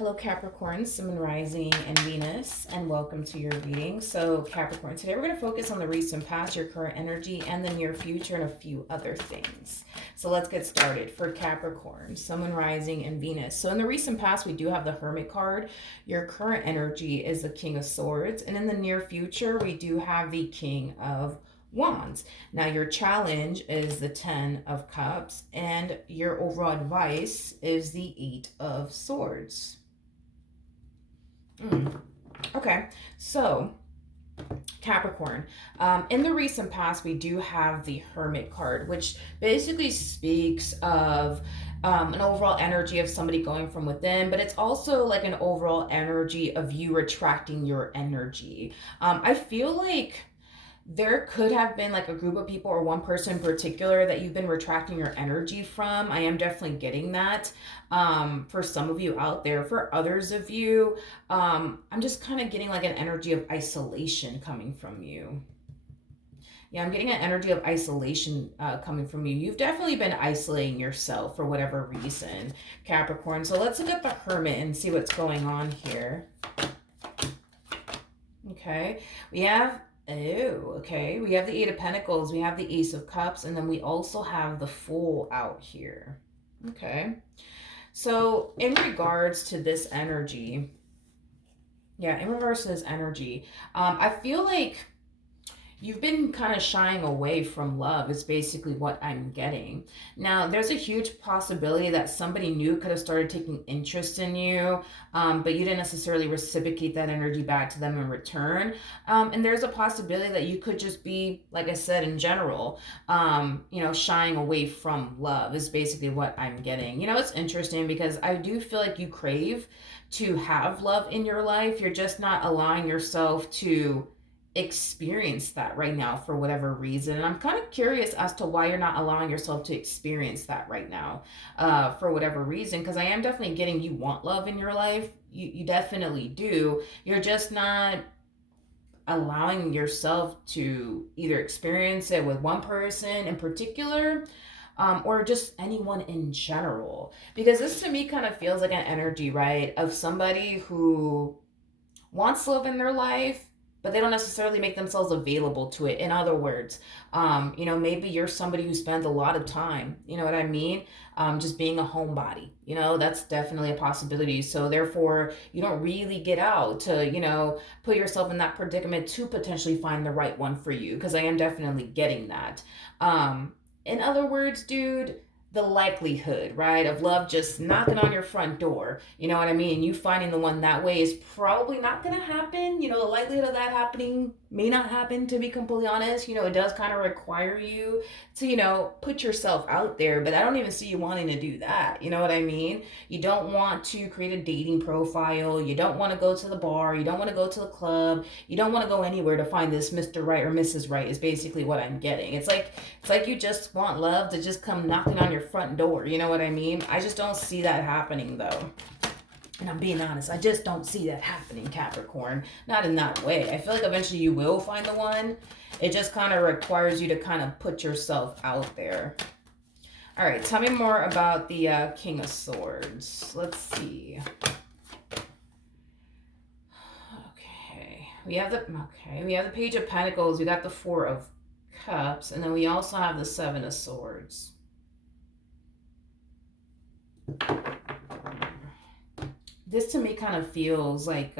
Hello, Capricorn, Sun, Rising, and Venus, and welcome to your reading. So, Capricorn, today we're going to focus on the recent past, your current energy, and the near future, and a few other things. So, let's get started. For Capricorn, Sun, Rising, and Venus. So, in the recent past, we do have the Hermit card. Your current energy is the King of Swords, and in the near future, we do have the King of Wands. Now, your challenge is the 10 of Cups, and your overall advice is the 8 of Swords. Okay, so Capricorn, in the recent past, we do have the Hermit card, which basically speaks of an overall energy of somebody going from within, but it's also like an overall energy of you retracting your energy. I feel like there could have been like a group of people or one person in particular that you've been retracting your energy from. I am definitely getting that for some of you out there. For others of you, I'm just kind of getting like an energy of isolation coming from you. Yeah, I'm getting an energy of isolation coming from you. You've definitely been isolating yourself for whatever reason, Capricorn. So let's look at the Hermit and see what's going on here. Okay, we have okay. We have the Eight of Pentacles, we have the Ace of Cups, and then we also have the Fool out here. Okay. So in regards to this energy, I feel like you've been kind of shying away from love is basically what I'm getting. Now, there's a huge possibility that somebody new could have started taking interest in you, but you didn't necessarily reciprocate that energy back to them in return. And there's a possibility that you could just be, like I said, in general, shying away from love is basically what I'm getting. It's interesting because I do feel like you crave to have love in your life. You're just not allowing yourself to experience that right now for whatever reason, and I'm kind of curious as to why you're not allowing yourself to experience that right now for whatever reason, because I am definitely getting you want love in your life. You definitely do. You're just not allowing yourself to either experience it with one person in particular, or just anyone in general, because this to me kind of feels like an energy, right, of somebody who wants love in their life, but they don't necessarily make themselves available to it. In other words, maybe you're somebody who spends a lot of time, you know what I mean? Just being a homebody, that's definitely a possibility. So therefore, you don't really get out to, put yourself in that predicament to potentially find the right one for you, because I am definitely getting that. In other words, dude, the likelihood, right, of love just knocking on your front door, you know what I mean? You finding the one that way is probably not going to happen. The likelihood of that happening may not happen, to be completely honest. It does kind of require you to, put yourself out there, but I don't even see you wanting to do that. You know what I mean? You don't want to create a dating profile. You don't want to go to the bar. You don't want to go to the club. You don't want to go anywhere to find this Mr. Right or Mrs. Right is basically what I'm getting. It's like you just want love to just come knocking on your front door. You know what I mean? I just don't see that happening, though. And I'm being honest, I just don't see that happening, Capricorn. Not in that way. I feel like eventually you will find the one. It just kind of requires you to kind of put yourself out there. All right, tell me more about the King of Swords. Let's see. Okay, we have the Page of Pentacles. We got the Four of Cups, and then we also have the Seven of Swords. This to me kind of feels like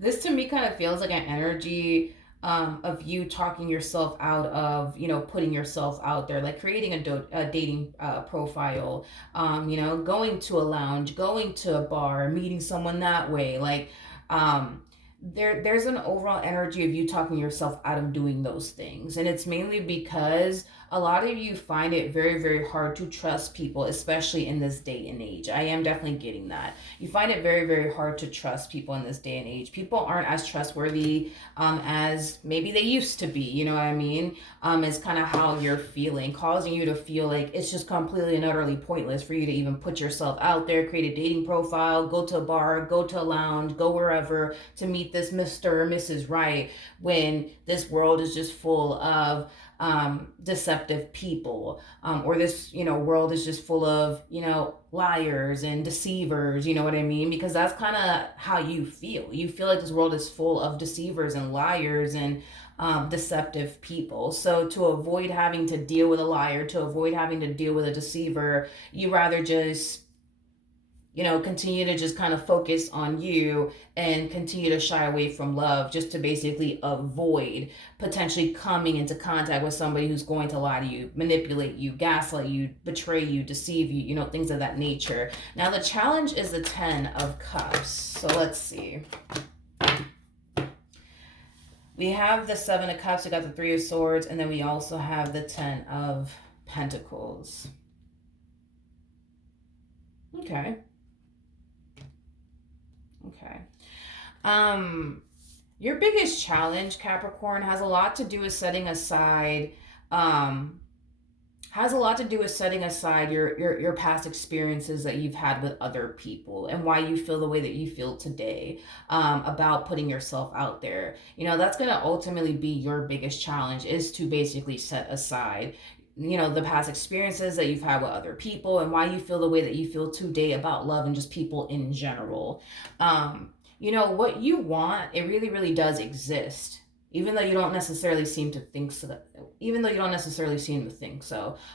this to me kind of feels like an energy of you talking yourself out of, putting yourself out there, like creating a dating profile, going to a lounge, going to a bar, meeting someone that way, like there's an overall energy of you talking yourself out of doing those things. And it's mainly because a lot of you find it very, very hard to trust people, especially in this day and age. I am definitely getting that. You find it very, very hard to trust people in this day and age. People aren't as trustworthy as maybe they used to be, you know what I mean? Is kind of how you're feeling, causing you to feel like it's just completely and utterly pointless for you to even put yourself out there, create a dating profile, go to a bar, go to a lounge, go wherever to meet this Mr. or Mrs. Right, when this world is just full of deceptive people, or this, world is just full of, liars and deceivers, you know what I mean? Because that's kind of how you feel. You feel like this world is full of deceivers and liars and deceptive people. So to avoid having to deal with a liar, to avoid having to deal with a deceiver, you rather just continue to just kind of focus on you and continue to shy away from love, just to basically avoid potentially coming into contact with somebody who's going to lie to you, manipulate you, gaslight you, betray you, deceive you, things of that nature. Now, the challenge is the 10 of Cups. So let's see. We have the 7 of Cups, we got the 3 of Swords, and then we also have the 10 of Pentacles. Okay. Your biggest challenge, Capricorn, has a lot to do with setting aside your past experiences that you've had with other people, and why you feel the way that you feel today, about putting yourself out there. That's going to ultimately be your biggest challenge, is to basically set aside the past experiences that you've had with other people, and why you feel the way that you feel today about love and just people in general. What you want, it really, really does exist. Even though you don't necessarily seem to think so.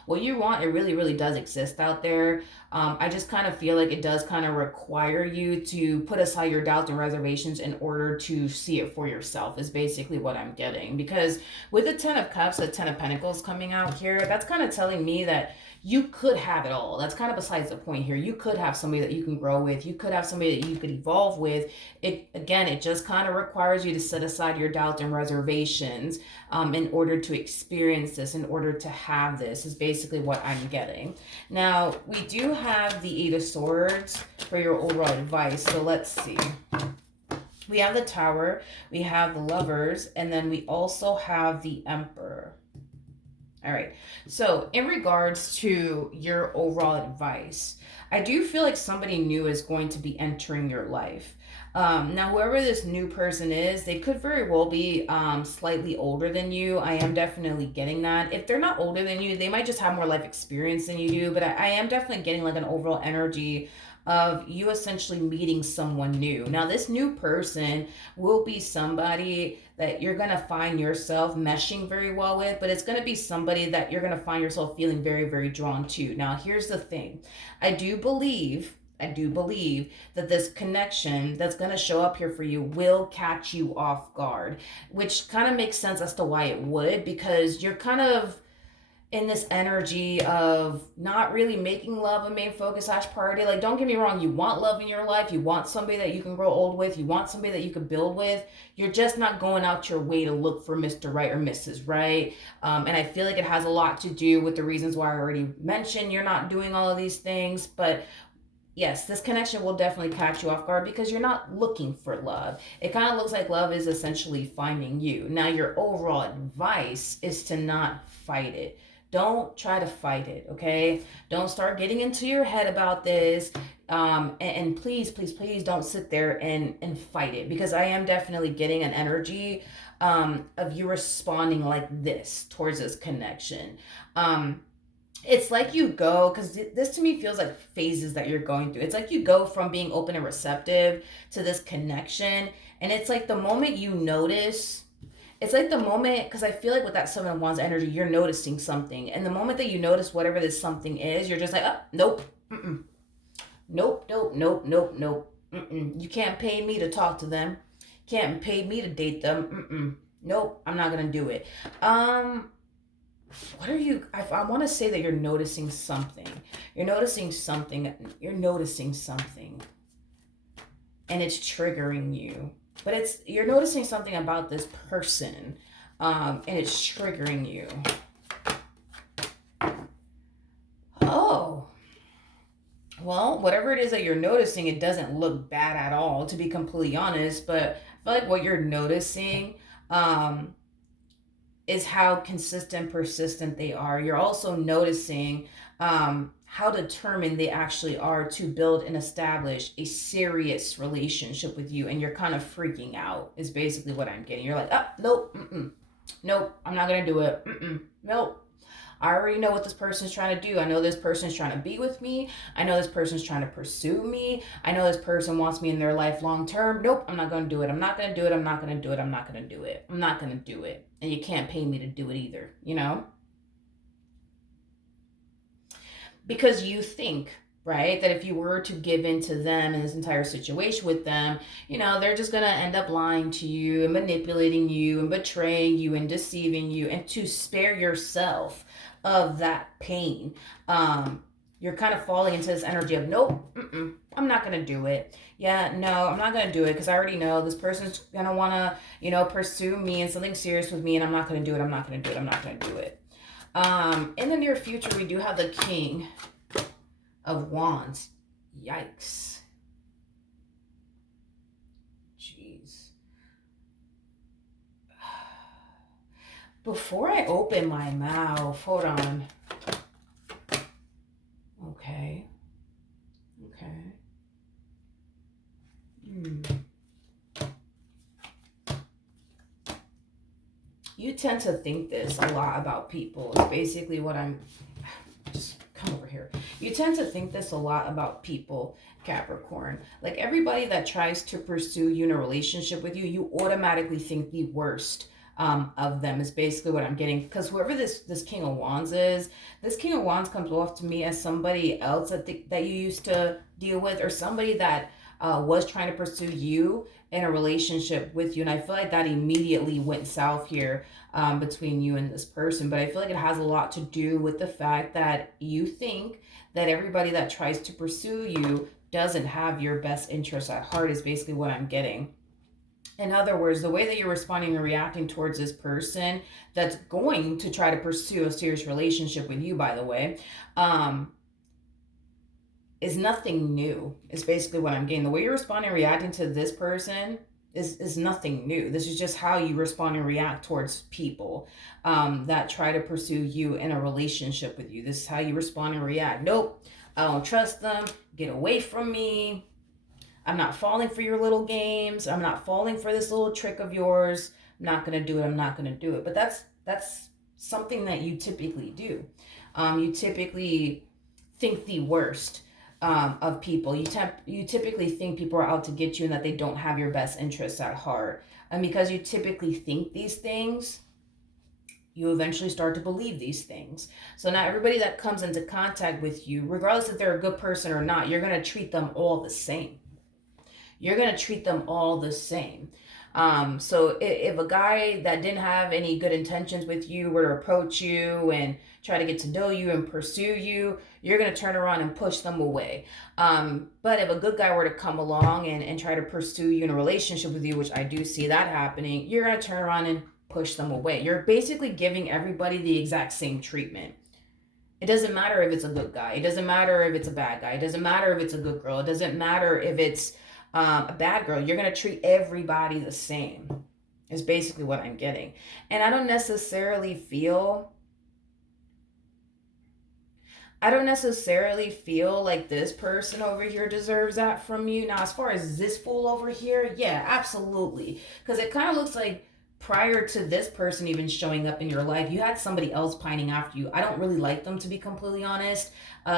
What you want, it really, really does exist out there. I just kind of feel like it does kind of require you to put aside your doubts and reservations in order to see it for yourself, is basically what I'm getting. Because with the 10 of Cups, the 10 of Pentacles coming out here, that's kind of telling me that you could have it all. That's kind of besides the point here. You could have somebody that you can grow with. You could have somebody that you could evolve with. It just kind of requires you to set aside your doubts and reservations, in order to experience this, in order to have this, is basically what I'm getting. Now, we do have the 8 of Swords for your overall advice. So let's see. We have the Tower, we have the Lovers, and then we also have the Emperor. All right. So in regards to your overall advice, I do feel like somebody new is going to be entering your life. Now, whoever this new person is, they could very well be slightly older than you. I am definitely getting that. If they're not older than you, they might just have more life experience than you do. But I am definitely getting like an overall energy of you essentially meeting someone new. Now, this new person will be somebody that you're going to find yourself meshing very well with, but it's going to be somebody that you're going to find yourself feeling very, very drawn to. Now, here's the thing. I do believe that this connection that's going to show up here for you will catch you off guard, which kind of makes sense as to why it would, because you're kind of in this energy of not really making love a main focus / priority. Like, don't get me wrong, you want love in your life, you want somebody that you can grow old with, you want somebody that you can build with. You're just not going out your way to look for Mr. Right or Mrs. Right. And I feel like it has a lot to do with the reasons why I already mentioned you're not doing all of these things. But yes, this connection will definitely catch you off guard because you're not looking for love. It kind of looks like love is essentially finding you. Now, your overall advice is to not fight it. Don't try to fight it, okay? Don't start getting into your head about this. And please, please, please don't sit there and fight it, because I am definitely getting an energy of you responding like this towards this connection. It's like you go, because this to me feels like phases that you're going through. It's like you go from being open and receptive to this connection. And it's like the moment you notice, it's like the moment, because I feel like with that 7 of Wands energy, you're noticing something. And the moment that you notice whatever this something is, you're just like, oh, nope, mm-mm. Nope, nope, nope, nope, nope. Mm-mm. You can't pay me to talk to them. Can't pay me to date them. Mm-mm. Nope, I'm not going to do it. What are you, I want to say that you're noticing something. You're noticing something. And it's triggering you. But you're noticing something about this person, and it's triggering you. Oh. Well, whatever it is that you're noticing, it doesn't look bad at all, to be completely honest. But I feel like what you're noticing is how consistent, persistent they are. You're also noticing how determined they actually are to build and establish a serious relationship with you. And you're kind of freaking out, is basically what I'm getting. You're like, oh, nope, mm-mm. Nope, I'm not gonna do it. Nope. I already know what this person's trying to do. I know this person's trying to be with me. I know this person's trying to pursue me. I know this person wants me in their life long term. Nope, I'm not going to do it. I'm not going to do it. I'm not going to do it. I'm not going to do it. I'm not going to do it. And you can't pay me to do it either, you know? Because you think, right, that if you were to give in to them in this entire situation with them, they're just going to end up lying to you and manipulating you and betraying you and deceiving you, and to spare yourself of that pain, you're kind of falling into this energy of nope, I'm not going to do it. Yeah, no, I'm not going to do it because I already know this person's going to want to, pursue me and something serious with me, and I'm not going to do it. I'm not going to do it. I'm not going to do it. In the near future, we do have the King of Wands. Yikes. Jeez. Before I open my mouth, hold on. Okay. You tend to think this a lot about people. It's basically what I'm... Just come over here. You tend to think this a lot about people, Capricorn. Like everybody that tries to pursue you in a relationship with you, you automatically think the worst of them is basically what I'm getting. Because whoever this King of Wands is, this King of Wands comes off to me as somebody else that you used to deal with, or somebody that was trying to pursue you in a relationship with you. And I feel like that immediately went south here between you and this person. But I feel like it has a lot to do with the fact that you think that everybody that tries to pursue you doesn't have your best interest at heart, is basically what I'm getting. In other words, the way that you're responding and reacting towards this person that's going to try to pursue a serious relationship with you, by the way, is nothing new. Is basically what I'm getting. The way you're responding and reacting to this person is nothing new. This is just how you respond and react towards people that try to pursue you in a relationship with you. This is how you respond and react. Nope, I don't trust them. Get away from me. I'm not falling for your little games. I'm not falling for this little trick of yours. I'm not going to do it. I'm not going to do it. But that's something that you typically do. You typically think the worst of people. You typically think people are out to get you and that they don't have your best interests at heart. And because you typically think these things, you eventually start to believe these things. So now everybody that comes into contact with you, regardless if they're a good person or not, you're going to treat them all the same. You're going to treat them all the same. So if a guy that didn't have any good intentions with you were to approach you and try to get to know you and pursue you, you're going to turn around and push them away. But if a good guy were to come along and try to pursue you in a relationship with you, which I do see that happening, you're going to turn around and push them away. You're basically giving everybody the exact same treatment. It doesn't matter if it's a good guy. It doesn't matter if it's a bad guy. It doesn't matter if it's a good girl. It doesn't matter if it's a bad girl. You're going to treat everybody the same, is basically what I'm getting. And I don't necessarily feel like this person over here deserves that from you. Now, as far as this fool over here, yeah, absolutely. Because it kind of looks like prior to this person even showing up in your life, you had somebody else pining after you. I don't really like them, to be completely honest.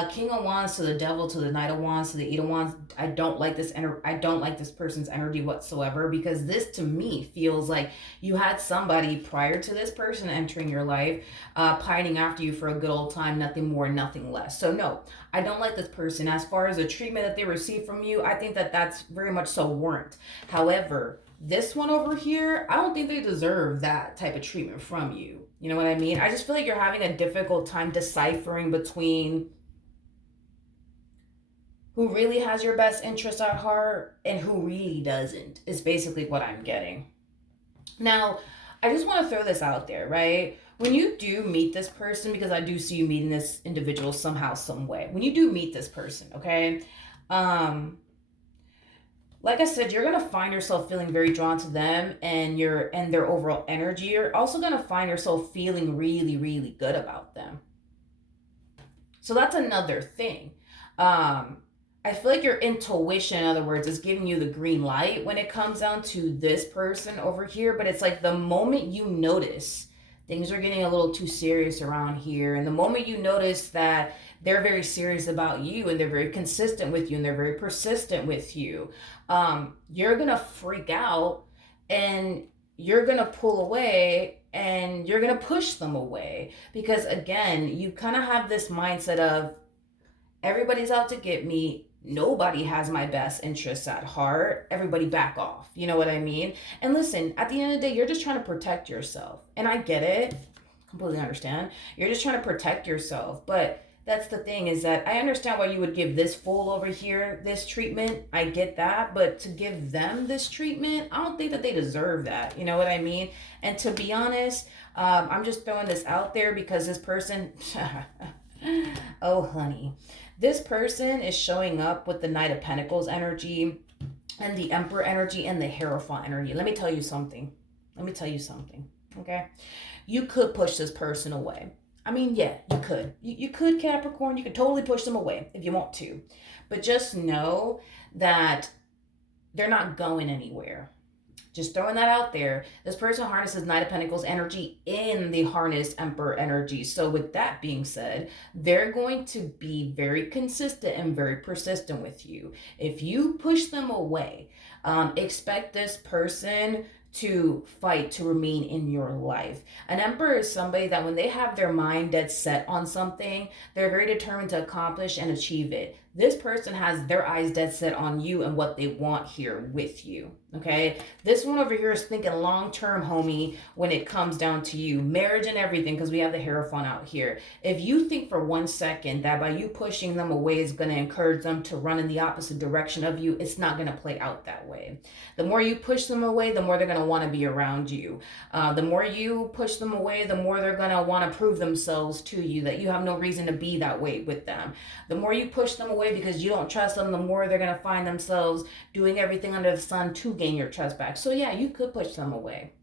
King of Wands to the Devil to the Knight of Wands to the Eight of Wands. I don't like this person's energy whatsoever, because this to me feels like you had somebody prior to this person entering your life pining after you for a good old time, nothing more, nothing less. So no, I don't like this person. As far as the treatment that they receive from you, I think that that's very much so warranted. However, this one over here, I don't think they deserve that type of treatment from you. You know what I mean? I just feel like you're having a difficult time deciphering between who really has your best interest at heart and who really doesn't, is basically what I'm getting. Now, I just want to throw this out there, right? When you do meet this person, because I do see you meeting this individual somehow, some way. When you do meet this person, okay? Like I said, you're going to find yourself feeling very drawn to them and their overall energy. You're also going to find yourself feeling really, really good about them. So that's another thing. I feel like your intuition, in other words, is giving you the green light when it comes down to this person over here. But it's like the moment you notice things are getting a little too serious around here, and the moment you notice that they're very serious about you and they're very consistent with you and they're very persistent with you, you're gonna freak out and you're gonna pull away and you're gonna push them away because again you kind of have this mindset of everybody's out to get me. Nobody has my best interests at heart. Everybody back off. You know what I mean? And listen, at the end of the day, you're just trying to protect yourself. And I get it. Completely understand. You're just trying to protect yourself. But that's the thing is that I understand why you would give this fool over here this treatment. I get that. But to give them this treatment, I don't think that they deserve that. You know what I mean? And to be honest, I'm just throwing this out there because this person, oh, honey. This person is showing up with the Knight of Pentacles energy and the Emperor energy and the Hierophant energy. Let me tell you something. Okay? You could push this person away. I mean, yeah, you could. You could, Capricorn. You could totally push them away if you want to. But just know that they're not going anywhere. Just throwing that out there. This person harnesses Knight of Pentacles energy in the harnessed Emperor energy. So with that being said, they're going to be very consistent and very persistent with you. If you push them away, expect this person to fight to remain in your life. An emperor is somebody that when they have their mind dead set on something, they're very determined to accomplish and achieve it. This person has their eyes dead set on you and what they want here with you. Okay, this one over here is thinking long-term, homie, when it comes down to you, marriage and everything, because we have the Hierophant out here. If you think for 1 second that by you pushing them away is going to encourage them to run in the opposite direction of you, it's not going to play out that way. The more you push them away, the more they're going to want to be around you. The more you push them away, the more they're going to want to prove themselves to you that you have no reason to be that way with them. The more you push them away because you don't trust them, the more they're going to find themselves doing everything under the sun to gain your trust back. So yeah, you could push them away.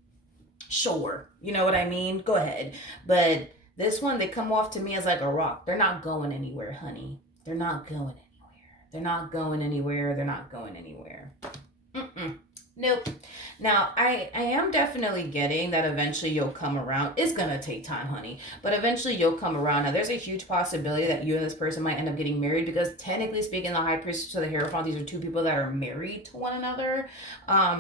Sure. You know what I mean? Go ahead. But this one, they come off to me as like a rock. They're not going anywhere, honey. They're not going anywhere. They're not going anywhere. They're not going anywhere. Nope. Now, I am definitely getting that eventually you'll come around. It's going to take time, honey. But eventually you'll come around. Now, there's a huge possibility that you and this person might end up getting married because technically speaking, the High Priestess to the Hierophant, these are two people that are married to one another.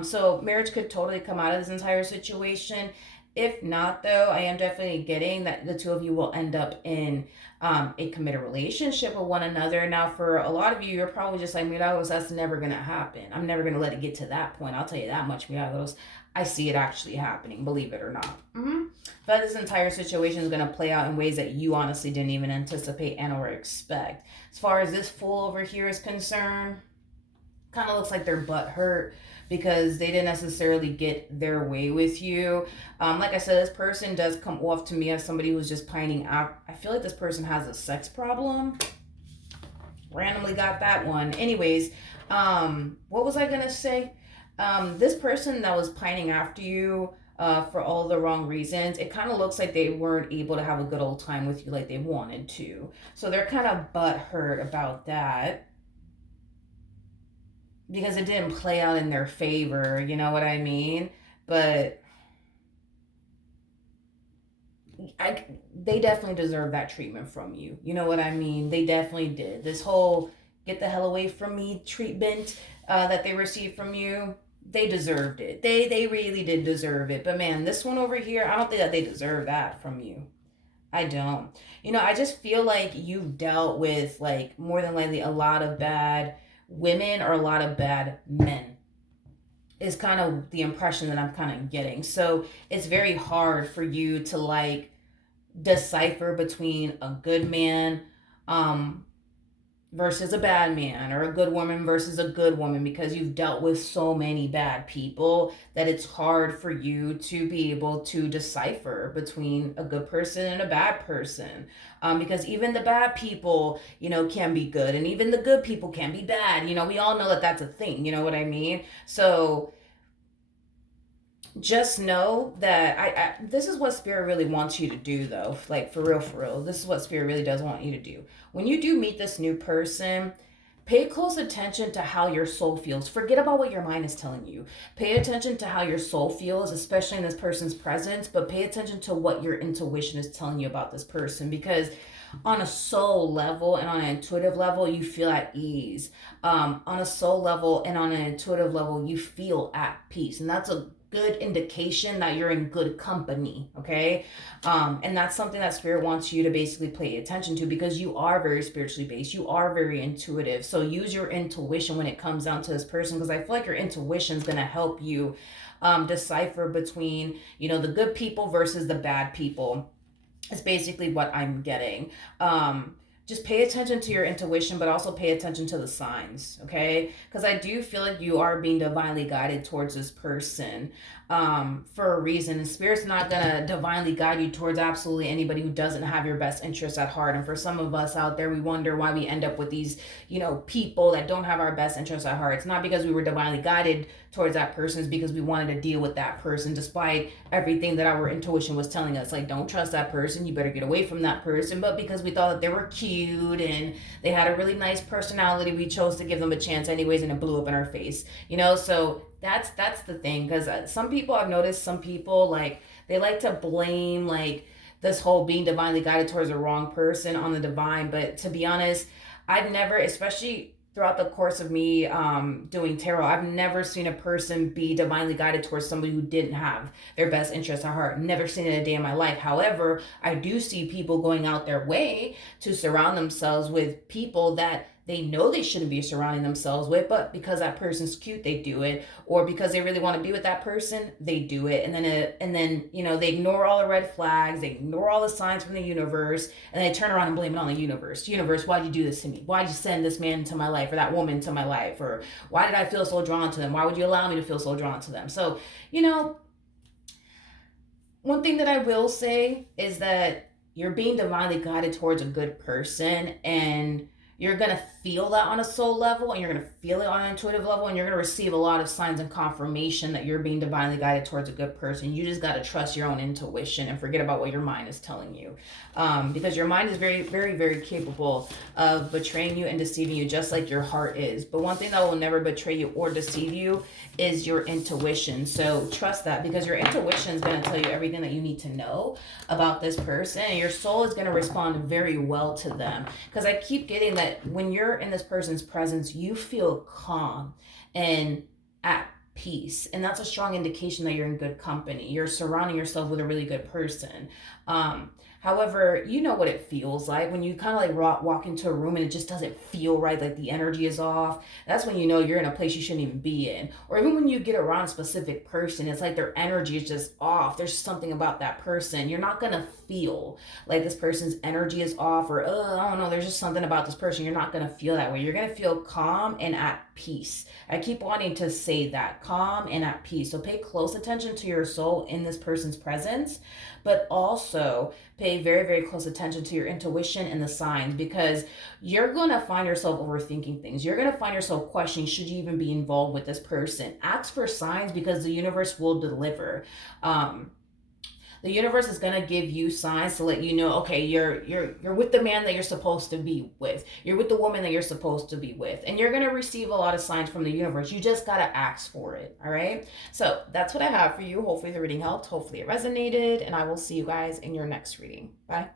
So marriage could totally come out of this entire situation. If not, though, I am definitely getting that the two of you will end up in a committed relationship with one another. Now, for a lot of you, you're probably just like, Milagros, that's never going to happen. I'm never going to let it get to that point. I'll tell you that much, Milagros. I see it actually happening, believe it or not. But this entire situation is going to play out in ways that you honestly didn't even anticipate and or expect. As far as this fool over here is concerned, kind of looks like their butt hurt because they didn't necessarily get their way with you. Like I said, this person does come off to me as somebody who's just pining out. I feel like this person has a sex problem. Randomly got that one. Anyways, what was I going to say? This person that was pining after you for all the wrong reasons, it kind of looks like they weren't able to have a good old time with you like they wanted to. So they're kind of butthurt about that, because it didn't play out in their favor, you know what I mean? But they definitely deserve that treatment from you. You know what I mean? They definitely did. This whole get the hell away from me treatment that they received from you, they deserved it. They really did deserve it. But man, this one over here, I don't think that they deserve that from you. I don't. You know, I just feel like you've dealt with, like, more than likely a lot of bad women or a lot of bad men is kind of the impression that I'm kind of getting. So it's very hard for you to like decipher between a good man versus a bad man, or a good woman versus a good woman, because you've dealt with so many bad people that it's hard for you to be able to decipher between a good person and a bad person, because even the bad people, you know, can be good, and even the good people can be bad. You know, we all know that that's a thing, you know what I mean? So just know that I this is what Spirit really wants you to do, though. Like, for real, this is what Spirit really does want you to do. When you do meet this new person, Pay close attention to how your soul feels. Forget about what your mind is telling you. Pay attention to how your soul feels, especially in this person's presence, but pay attention to what your intuition is telling you about this person, because on a soul level and on an intuitive level, you feel at ease. On a soul level and on an intuitive level, you feel at peace. And that's a good indication that you're in good company, okay? And that's something that spirit wants you to basically pay attention to, because you are very spiritually based. You are very intuitive. So use your intuition when it comes down to this person, because I feel like your intuition is going to help you decipher between, the good people versus the bad people. It's basically what I'm getting. Just pay attention to your intuition, but also pay attention to the signs, okay? Because I do feel like you are being divinely guided towards this person for a reason. And Spirit's not going to divinely guide you towards absolutely anybody who doesn't have your best interests at heart. And for some of us out there, we wonder why we end up with these, people that don't have our best interests at heart. It's not because we were divinely guided towards that person, it's because we wanted to deal with that person despite everything that our intuition was telling us. Like, don't trust that person, you better get away from that person. But because we thought that they were cute and they had a really nice personality, we chose to give them a chance anyways, and it blew up in our face. So that's the thing. Because some people, I've noticed, some people, like, they like to blame, like, this whole being divinely guided towards the wrong person on the divine. But to be honest, I've never, especially throughout the course of me doing tarot, I've never seen a person be divinely guided towards somebody who didn't have their best interest at heart. Never seen it a day in my life. However, I do see people going out their way to surround themselves with people that they know they shouldn't be surrounding themselves with, but because that person's cute, they do it, or because they really want to be with that person, they do it. And then they ignore all the red flags, they ignore all the signs from the universe, and they turn around and blame it on the universe. Universe, why'd you do this to me? Why'd you send this man into my life, or that woman into my life, or why did I feel so drawn to them? Why would you allow me to feel so drawn to them? So, one thing that I will say is that you're being divinely guided towards a good person, and you're going to feel that on a soul level, and you're going to feel it on an intuitive level, and you're going to receive a lot of signs and confirmation that you're being divinely guided towards a good person. You just got to trust your own intuition and forget about what your mind is telling you, because your mind is very, very, very capable of betraying you and deceiving you, just like your heart is. But one thing that will never betray you or deceive you is your intuition. So trust that, because your intuition is going to tell you everything that you need to know about this person, and your soul is going to respond very well to them. Because I keep getting that when you're in this person's presence, you feel calm and at peace, and that's a strong indication that you're in good company. You're surrounding yourself with a really good person. However, you know what it feels like when you kind of like walk into a room and it just doesn't feel right, like the energy is off. That's when you know you're in a place you shouldn't even be in. Or even when you get around a specific person, it's like their energy is just off. There's something about that person. You're not going to feel like this person's energy is off, or, I don't know, there's just something about this person. You're not going to feel that way. You're going to feel calm and at peace. I keep wanting to say that, calm and at peace. So pay close attention to your soul in this person's presence, but also pay very, very close attention to your intuition and the signs, because you're going to find yourself overthinking things. You're going to find yourself questioning, should you even be involved with this person? Ask for signs, because the universe will deliver. The universe is going to give you signs to let you know, okay, you're with the man that you're supposed to be with. You're with the woman that you're supposed to be with. And you're going to receive a lot of signs from the universe. You just got to ask for it, all right? So that's what I have for you. Hopefully the reading helped. Hopefully it resonated. And I will see you guys in your next reading. Bye.